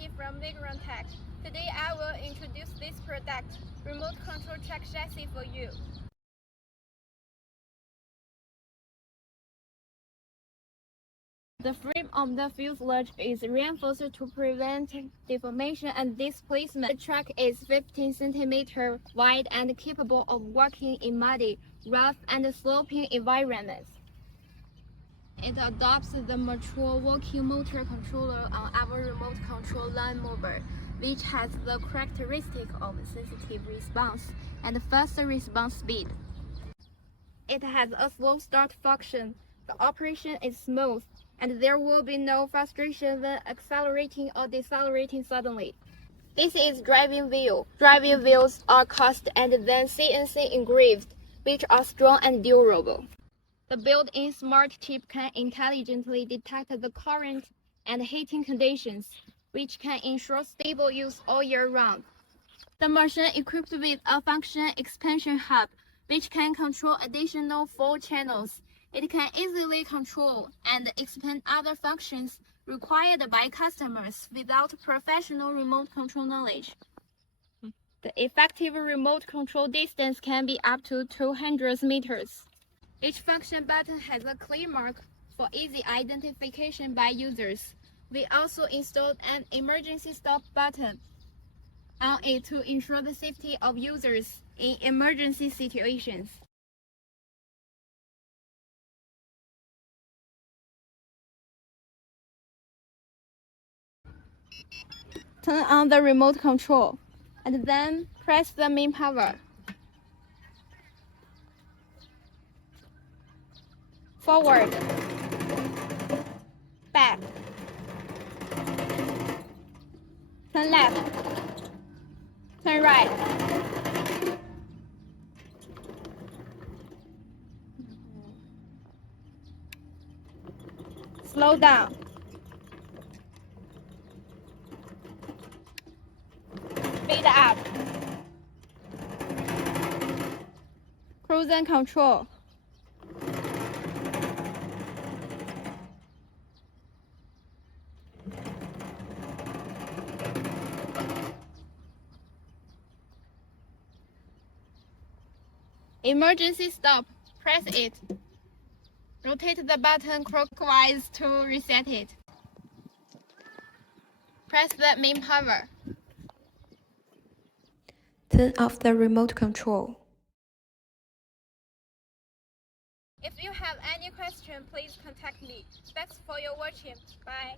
Sandy from Vigorun-Tech. Today I will introduce this product, remote control track chassis for you. The frame of the fuselage is reinforced to prevent deformation and displacement. The track is 15 cm wide and capable of working in muddy, rough, and sloping environments. It adopts the mature working motor controller on our remote control line mower, which has the characteristic of sensitive response and faster response speed. It has a slow start function. The operation is smooth, and there will be no frustration when accelerating or decelerating suddenly. This is driving wheel. Driving wheels are cast and then CNC engraved, which are strong and durable. The built-in smart chip can intelligently detect the current and heating conditions, which can ensure stable use all year round. The machine equipped with a function expansion hub, which can control additional 4 channels. It can easily control and expand other functions required by customers without professional remote control knowledge. The effective remote control distance can be up to 200 meters. Each function button has a clear mark for easy identification by users. We also installed an emergency stop button on it to ensure the safety of users in emergency situations. Turn on the remote control and then press the main power. Forward, back, turn left, turn right. Slow down. Speed up. Cruise and control. Emergency stop. Press it. Rotate the button clockwise to reset it. Press the main power. Turn off the remote control. If you have any question, please contact me. Thanks for your watching. Bye.